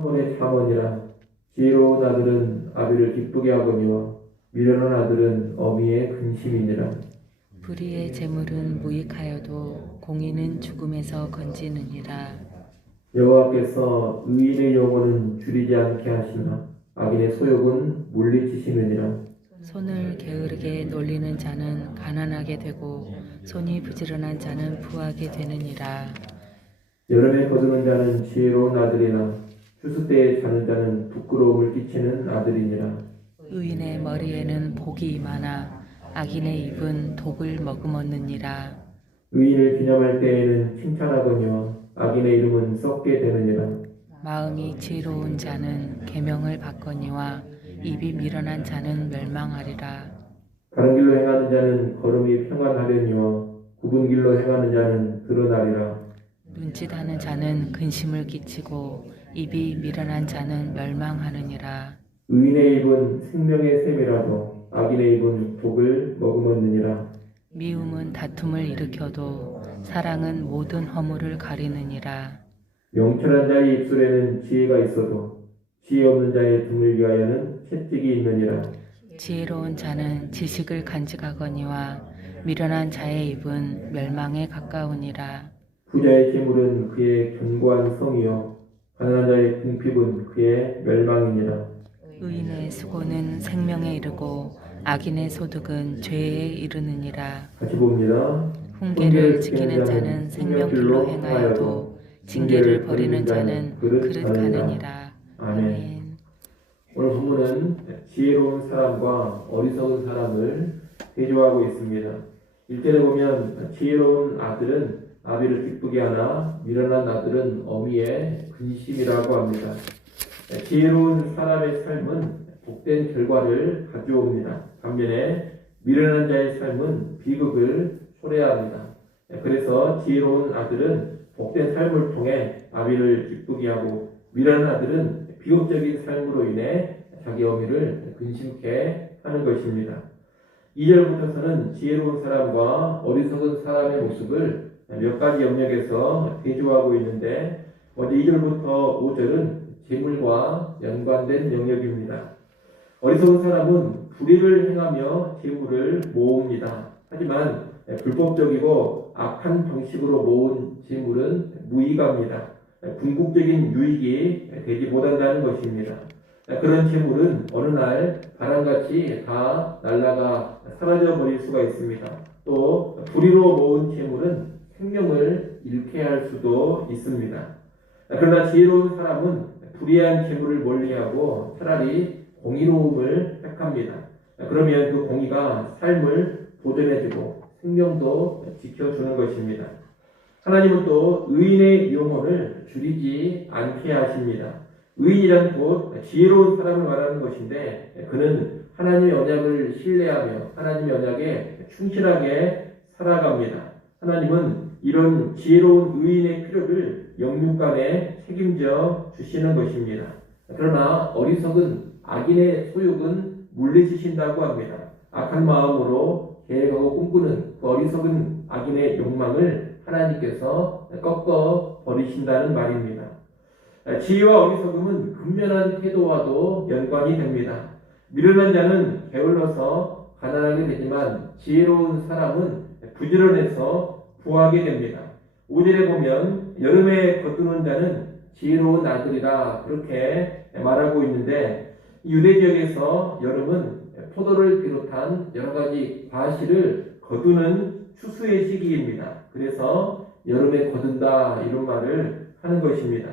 사몬의 자언이라. 지혜로운 아들은 아비를 기쁘게 하거니와 미련한 아들은 어미의 근심이니라. 불의의 재물은 무익하여도 공의는 죽음에서 건지느니라. 여호와께서 의인의 영혼은 줄이지 않게 하시나 악인의 소욕은 물리치시느니라. 손을 게으르게 놀리는 자는 가난하게 되고 손이 부지런한 자는 부하게 되느니라. 여름에 거두는 자는 지혜로운 아들이나 추수 때에 자는 자는 부끄러움을 끼치는 아들이니라. 의인의 머리에는 복이 많아 악인의 입은 독을 머금었느니라. 의인을 기념할 때에는 칭찬하거니와 악인의 이름은 썩게 되느니라. 마음이 지혜로운 자는 계명을 받거니와 입이 미련한 자는 멸망하리라. 바른 길로 행하는 자는 걸음이 평안하려니와 굽은 길로 행하는 자는 드러나리라. 눈짓하는 자는 근심을 끼치고 입이 미련한 자는 멸망하느니라. 의인의 입은 생명의 샘이라도 악인의 입은 독을 머금었느니라. 미움은 다툼을 일으켜도 사랑은 모든 허물을 가리느니라. 명철한 자의 입술에는 지혜가 있어도 지혜 없는 자의 등을 위하여는 채찍이 있느니라. 지혜로운 자는 지식을 간직하거니와 미련한 자의 입은 멸망에 가까우니라. 부자의 재물은 그의 견고한 성이요 가난한 자의 궁핍은 그의 멸망이니라. 의인의 수고는 생명에 이르고 악인의 소득은 죄에 이르느니라. 같이 봅니다. 훈계를 지키는 자는 생명길로 행하여도 징계를 버리는 자는 그릇가느니라. 아멘. 오늘 본문은 지혜로운 사람과 어리석은 사람을 대조하고 있습니다. 1절에 보면 지혜로운 아들은 아비를 기쁘게 하나 미련한 아들은 어미의 근심이라고 합니다. 지혜로운 사람의 삶은 복된 결과를 가져옵니다. 반면에 미련한 자의 삶은 비극을 초래합니다. 그래서 지혜로운 아들은 복된 삶을 통해 아비를 기쁘게 하고 미련한 아들은 비극적인 삶으로 인해 자기 어미를 근심케 하는 것입니다. 2절부터서는 지혜로운 사람과 어리석은 사람의 모습을 몇 가지 영역에서 대조하고 있는데 먼저 2절부터 5절은 재물과 연관된 영역입니다. 어리석은 사람은 불의를 행하며 재물을 모읍니다. 하지만 불법적이고 악한 방식으로 모은 재물은 무익합니다. 궁극적인 유익이 되지 못한다는 것입니다. 그런 재물은 어느 날 바람같이 다 날아가 사라져 버릴 수가 있습니다. 또 불의로 모은 재물은 생명을 잃게 할 수도 있습니다. 그러나 지혜로운 사람은 불의한 재물을 멀리하고 차라리 공의로움을 택합니다. 그러면 그 공의가 삶을 보존해주고 생명도 지켜주는 것입니다. 하나님은 또 의인의 영혼을 줄이지 않게 하십니다. 의인이란 곧 지혜로운 사람을 말하는 것인데 그는 하나님의 언약을 신뢰하며 하나님의 언약에 충실하게 살아갑니다. 하나님은 이런 지혜로운 의인의 필요를 영육간에 책임져 주시는 것입니다. 그러나 어리석은 악인의 소욕은 물리치신다고 합니다. 악한 마음으로 계획하고 꿈꾸는 그 어리석은 악인의 욕망을 하나님께서 꺾어 버리신다는 말입니다. 지혜와 어리석음은 근면한 태도와도 연관이 됩니다. 미련한 자는 게을러서 가난하게 되지만 지혜로운 사람은 부지런해서 부하게 됩니다. 5절에 보면 여름에 거두는 자는 지혜로운 아들이라 그렇게 말하고 있는데 유대 지역에서 여름은 포도를 비롯한 여러 가지 과실을 거두는 추수의 시기입니다. 그래서 여름에 거둔다 이런 말을 하는 것입니다.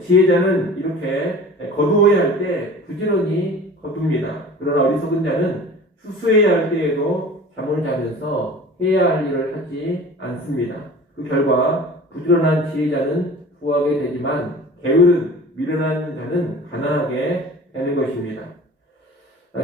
지혜자는 이렇게 거두어야 할 때 부지런히 거둡니다. 그러나 어리석은 자는 추수해야 할 때에도 잠을 자면서 해야 할 일을 하지 않습니다. 그 결과 부지런한 지혜자는 부하게 되지만 게으른 미련한 자는 가난하게 되는 것입니다.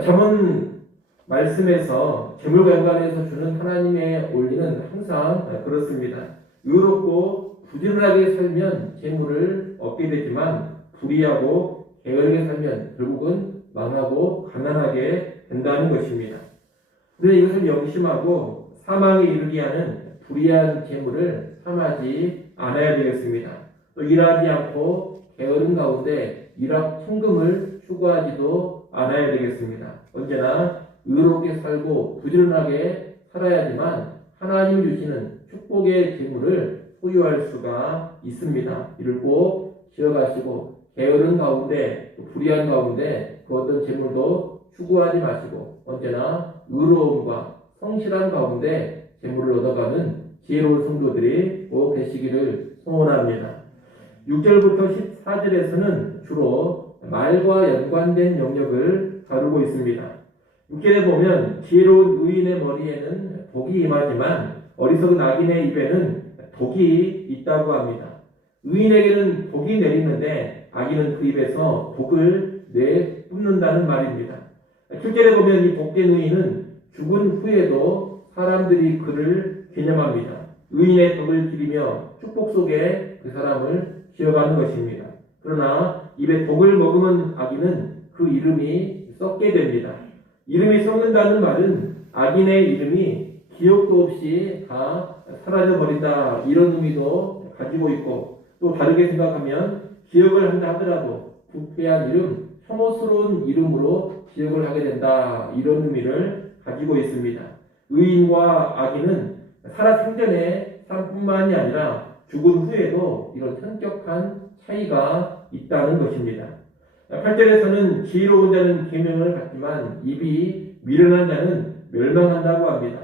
잠언 말씀에서 재물과 연관해서 주는 하나님의 원리는 항상 그렇습니다. 의롭고 부지런하게 살면 재물을 얻게 되지만 불의하고 게으르게 살면 결국은 망하고 가난하게 된다는 것입니다. 그런데 이것을 명심하고 사망에 이르게 하는 불의한 재물을 탐하지 않아야 되겠습니다. 또 일하지 않고 게으른 가운데 일합 천금을 추구하지도 않아야 되겠습니다. 언제나 의롭게 살고 부지런하게 살아야지만 하나님 주시는 축복의 재물을 소유할 수가 있습니다. 이를 꼭 기억하시고 게으른 가운데 불의한 가운데 그 어떤 재물도 추구하지 마시고 언제나 의로움과 성실한 가운데 재물을 얻어가는 지혜로운 성도들이 꼭 되시기를 소원합니다. 6절부터 14절에서는 주로 말과 연관된 영역을 다루고 있습니다. 6절에 보면 지혜로운 의인의 머리에는 복이 임하지만 어리석은 악인의 입에는 독이 있다고 합니다. 의인에게는 복이 내리는데 악인은 그 입에서 독을 내뿜는다는 말입니다. 7절에 보면 이 복된 의인은 죽은 후에도 사람들이 그를 기념합니다. 의인의 덕을 기리며 축복 속에 그 사람을 기억하는 것입니다. 그러나 입에 독을 머금은 악인은 그 이름이 썩게 됩니다. 이름이 썩는다는 말은 악인의 이름이 기억도 없이 다 사라져버린다 이런 의미도 가지고 있고 또 다르게 생각하면 기억을 한다 하더라도 부패한 이름, 혐오스러운 이름으로 기억을 하게 된다 이런 의미를 가지고 있습니다. 의인과 악인은 살아 생전의 삶뿐만이 아니라 죽은 후에도 이런 현격한 차이가 있다는 것입니다. 8절에서는 지혜로운 자는 계명을 갖지만 입이 미련한 자는 멸망한다고 합니다.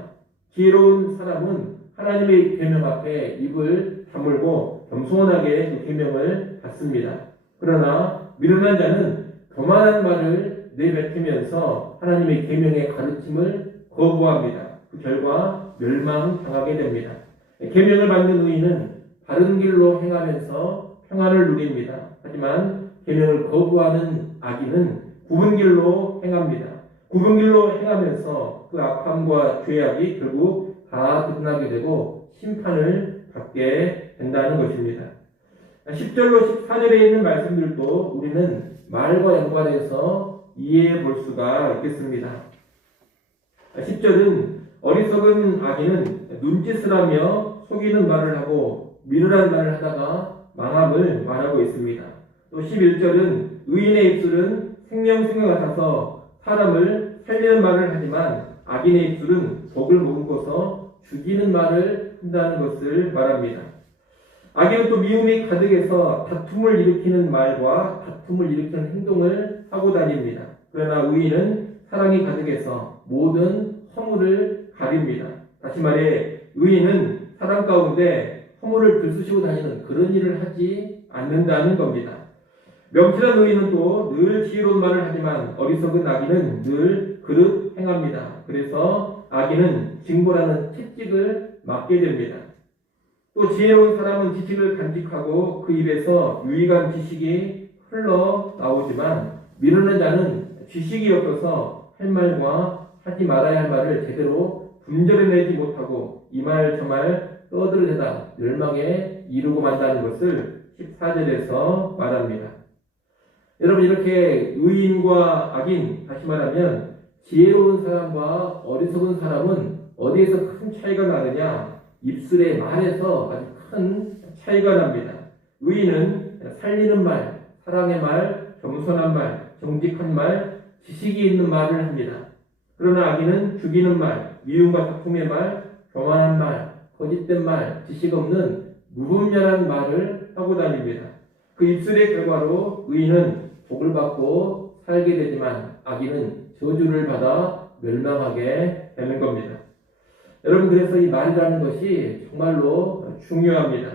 지혜로운 사람은 하나님의 계명 앞에 입을 다물고 겸손하게 그 계명을 받습니다. 그러나 미련한 자는 교만한 말을 내뱉으면서 하나님의 계명의 가르침을 거부합니다. 그 결과 멸망당하게 됩니다. 계명을 받는 의인은 바른 길로 행하면서 평안을 누립니다. 하지만 계명을 거부하는 악인은 굽은 길로 행합니다. 굽은 길로 행하면서 그 악함과 죄악이 결국 다 드러나게 되고 심판을 받게 된다는 것입니다. 10절로 14절에 있는 말씀들도 우리는 말과 연관해서 이해해 볼 수가 있겠습니다. 10절은 어리석은 악인은 눈짓을 하며 속이는 말을 하고 미련한 말을 하다가 망함을 말하고 있습니다. 또 11절은 의인의 입술은 생명수가 같아서 사람을 살리는 말을 하지만 악인의 입술은 독을 머금고서 죽이는 말을 한다는 것을 말합니다. 악인은 또 미움이 가득해서 다툼을 일으키는 말과 다툼을 일으키는 행동을 하고 다닙니다. 그러나 의인은 사랑이 가득해서 모든 허물을 가립니다. 다시 말해 의인은 사람 가운데 허물을 들쑤시고 다니는 그런 일을 하지 않는다는 겁니다. 명철한 의인은 또 늘 지혜로운 말을 하지만 어리석은 악인은 늘 그릇 행합니다. 그래서 악인은 징벌하는 채찍을 맞게 됩니다. 또 지혜로운 사람은 지식을 간직하고 그 입에서 유익한 지식이 흘러나오지만 미루는 자는 지식이 없어서 할 말과 하지 말아야 할 말을 제대로 분별해내지 못하고 이 말 저 말 떠들어대다 멸망에 이르고 만다는 것을 14절에서 말합니다. 여러분 이렇게 의인과 악인, 다시 말하면 지혜로운 사람과 어리석은 사람은 어디에서 큰 차이가 나느냐? 입술의 말에서 아주 큰 차이가 납니다. 의인은 살리는 말, 사랑의 말, 겸손한 말, 정직한 말, 지식이 있는 말을 합니다. 그러나 악인은 죽이는 말, 미움과 다툼의 말, 교만한 말, 거짓된 말, 지식 없는 무분별한 말을 하고 다닙니다. 그 입술의 결과로 의인은 복을 받고 살게 되지만 악인은 저주를 받아 멸망하게 되는 겁니다. 여러분 그래서 이 말이라는 것이 정말로 중요합니다.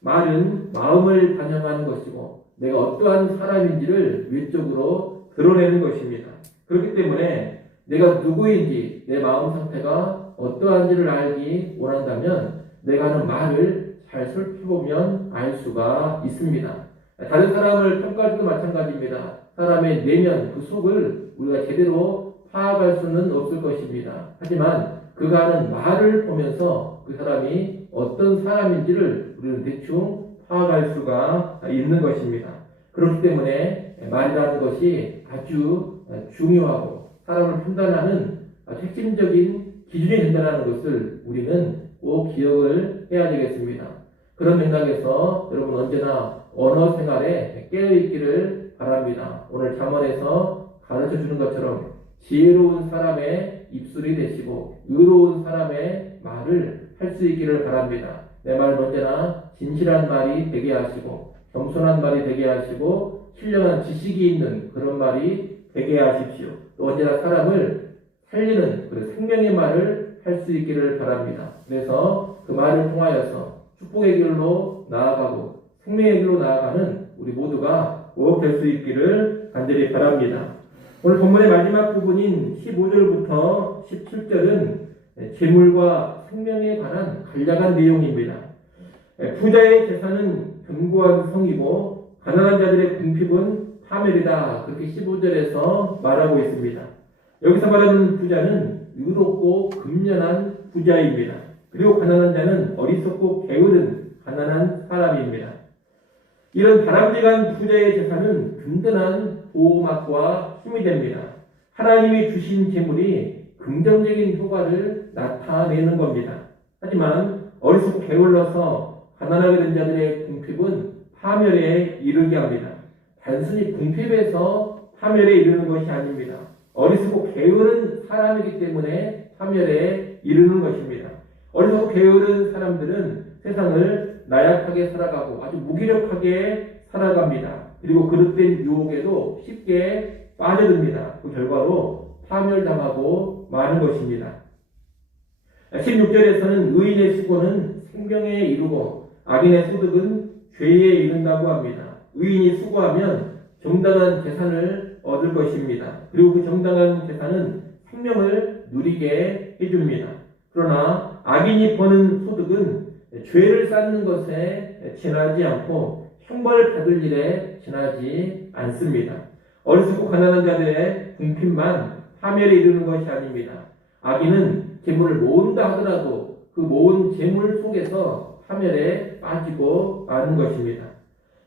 말은 마음을 반영하는 것이고 내가 어떠한 사람인지를 외적으로 드러내는 것입니다. 그렇기 때문에 내가 누구인지 내 마음 상태가 어떠한지를 알기 원한다면 내가 하는 말을 잘 살펴보면 알 수가 있습니다. 다른 사람을 평가할 때도 마찬가지입니다. 사람의 내면, 그 속을 우리가 제대로 파악할 수는 없을 것입니다. 하지만 그가 하는 말을 보면서 그 사람이 어떤 사람인지를 우리는 대충 파악할 수가 있는 것입니다. 그렇기 때문에 말이라는 것이 아주 중요하고 사람을 판단하는 핵심적인 기준이 된다는 것을 우리는 꼭 기억을 해야 되겠습니다. 그런 맥락에서 여러분 언제나 언어 생활에 깨어있기를 바랍니다. 오늘 잠언에서 가르쳐 주는 것처럼 지혜로운 사람의 입술이 되시고 의로운 사람의 말을 할 수 있기를 바랍니다. 내 말은 언제나 진실한 말이 되게 하시고 겸손한 말이 되게 하시고 신령한 지식이 있는 그런 말이 되게 하십시오. 또 언제나 사람을 살리는 그 생명의 말을 할 수 있기를 바랍니다. 그래서 그 말을 통하여서 축복의 길로 나아가고 생명의 길로 나아가는 우리 모두가 꼭 될 수 있기를 간절히 바랍니다. 오늘 본문의 마지막 부분인 15절부터 17절은 재물과 생명에 관한 간략한 내용입니다. 부자의 재산은 견고한 성이고 가난한 자들의 궁핍은 파멸이다. 그렇게 15절에서 말하고 있습니다. 여기서 말하는 부자는 의롭고 금련한 부자입니다. 그리고 가난한 자는 어리석고 게으른 가난한 사람입니다. 이런 바람직한 부자의 재산은 든든한 보호막과 힘이 됩니다. 하나님이 주신 재물이 긍정적인 효과를 나타내는 겁니다. 하지만 어리석고 게을러서 가난하게 된 자들의 궁핍은 파멸에 이르게 합니다. 단순히 궁핍에서 파멸에 이르는 것이 아닙니다. 어리석고 게으른 사람이기 때문에 파멸에 이르는 것입니다. 어리석고 게으른 사람들은 세상을 나약하게 살아가고 아주 무기력하게 살아갑니다. 그리고 그릇된 유혹에도 쉽게 빠져듭니다. 그 결과로 파멸당하고 마는 것입니다. 16절에서는 의인의 수고는 생명에 이르고 악인의 소득은 죄에 이른다고 합니다. 의인이 수고하면 정당한 재산을 얻을 것입니다. 그리고 그 정당한 재산은 생명을 누리게 해줍니다. 그러나 악인이 버는 소득은 죄를 쌓는 것에 지나지 않고 형벌을 받을 일에 지나지 않습니다. 어리석고 가난한 자들의 궁핍만 파멸에 이르는 것이 아닙니다. 악인은 재물을 모은다 하더라도 그 모은 재물 속에서 파멸에 빠지고 마는 것입니다.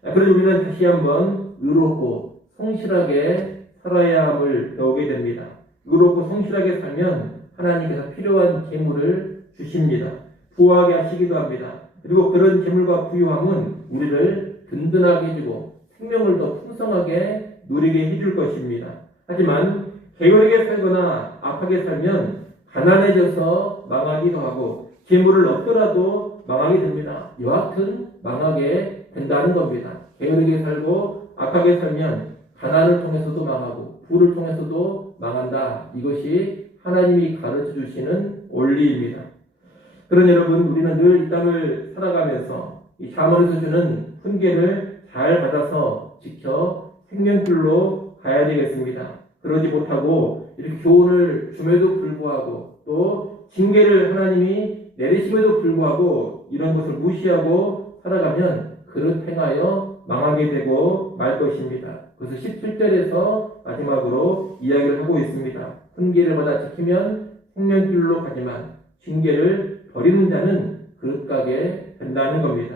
그래서 우리는 다시 한번 의롭고 성실하게 살아야 함을 배우게 됩니다. 의롭고 성실하게 살면 하나님께서 필요한 재물을 주십니다. 부하게 하시기도 합니다. 그리고 그런 재물과 부유함은 우리를 든든하게 해주고 생명을 더 풍성하게 누리게 해줄 것입니다. 하지만 게으르게 살거나 악하게 살면 가난해져서 망하기도 하고 재물을 얻더라도 망하게 됩니다. 여하튼 망하게 된다는 겁니다. 게으르게 살고 악하게 살면 가난을 통해서도 망하고 부를 통해서도 망한다. 이것이 하나님이 가르쳐 주시는 원리입니다. 그러나 여러분, 우리는 늘 이 땅을 살아가면서 이 잠언에서 주는 훈계를 잘 받아서 지켜 생명길로 가야 되겠습니다. 그러지 못하고 이렇게 교훈을 줌에도 불구하고 또 징계를 하나님이 내리심에도 불구하고 이런 것을 무시하고 살아가면 그릇 행하여 망하게 되고 말 것입니다. 그래서 17절에서 마지막으로 이야기를 하고 있습니다. 훈계를 받아 지키면 생명길로 가지만 징계를 버리는 자는 그릇 가게 된다는 겁니다.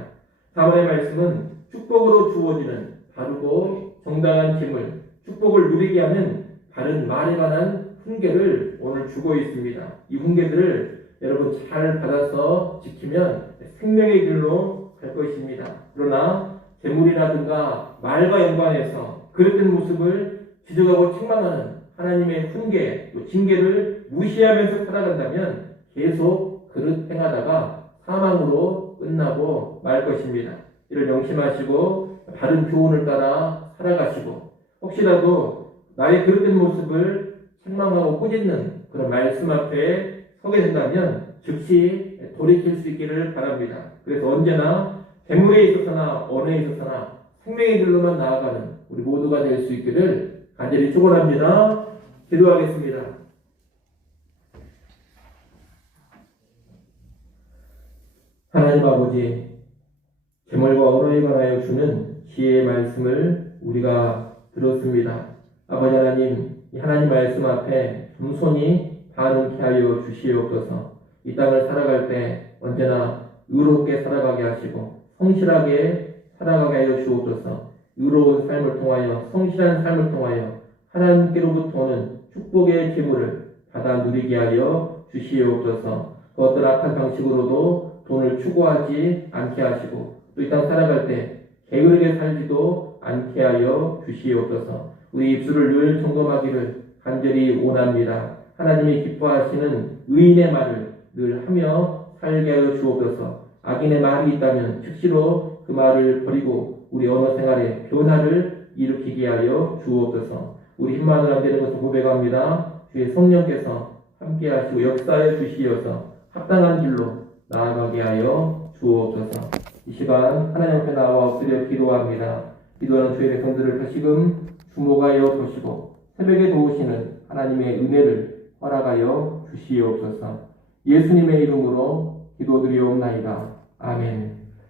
4번의 말씀은 축복으로 주어지는 바르고 정당한 재물, 축복을 누리게 하는 바른 말에 관한 훈계를 오늘 주고 있습니다. 이 훈계들을 여러분 잘 받아서 지키면 생명의 길로 갈 것입니다. 그러나 재물이라든가 말과 연관해서 그릇된 모습을 지적하고 책망하는 하나님의 훈계, 또 징계를 무시하면서 살아간다면 계속 그릇 행하다가 사망으로 끝나고 말 것입니다. 이를 명심하시고 바른 교훈을 따라 살아가시고 혹시라도 나의 그릇된 모습을 책망하고 꾸짖는 그런 말씀 앞에 서게 된다면 즉시 돌이킬 수 있기를 바랍니다. 그래서 언제나 재물에 있어서나 언어에 있어서나 생명의 길로만 나아가는 우리 모두가 될 수 있기를 간절히 축원합니다. 기도하겠습니다. 하나님 아버지, 재물과 언어에 관하여 주는 지혜의 말씀을 우리가 들었습니다. 아버지 하나님, 이 하나님 말씀 앞에 겸손히 반응케 하여 주시옵소서. 이 땅을 살아갈 때 언제나 의롭게 살아가게 하시고 성실하게 살아가게 하여 주옵소서. 의로운 삶을 통하여 성실한 삶을 통하여 하나님께로부터 오는 축복의 재물을 받아 누리게 하여 주시옵소서. 또 어떤 악한 방식으로도 돈을 추구하지 않게 하시고 또 이 땅 살아갈 때 게으르게 살지도 않게 하여 주시옵소서. 우리 입술을 늘 점검하기를 간절히 원합니다. 하나님이 기뻐하시는 의인의 말을 늘 하며 살게 하여 주옵소서. 악인의 말이 있다면 즉시로 그 말을 버리고 우리 언어 생활에 변화를 일으키게 하여 주옵소서. 우리 힘만으로 안 되는 것을 고백합니다. 주의 성령께서 함께 하시고 역사해 주시어서 합당한 길로 나아가게 하여 주옵소서. 이 시간 하나님 앞에 나와 엎드려 기도합니다. 기도하는 주의 백성들을 다시금 주목하여 보시고 새벽에 도우시는 하나님의 은혜를 허락하여 주시옵소서. 예수님의 이름으로 기도드리옵나이다. 아멘.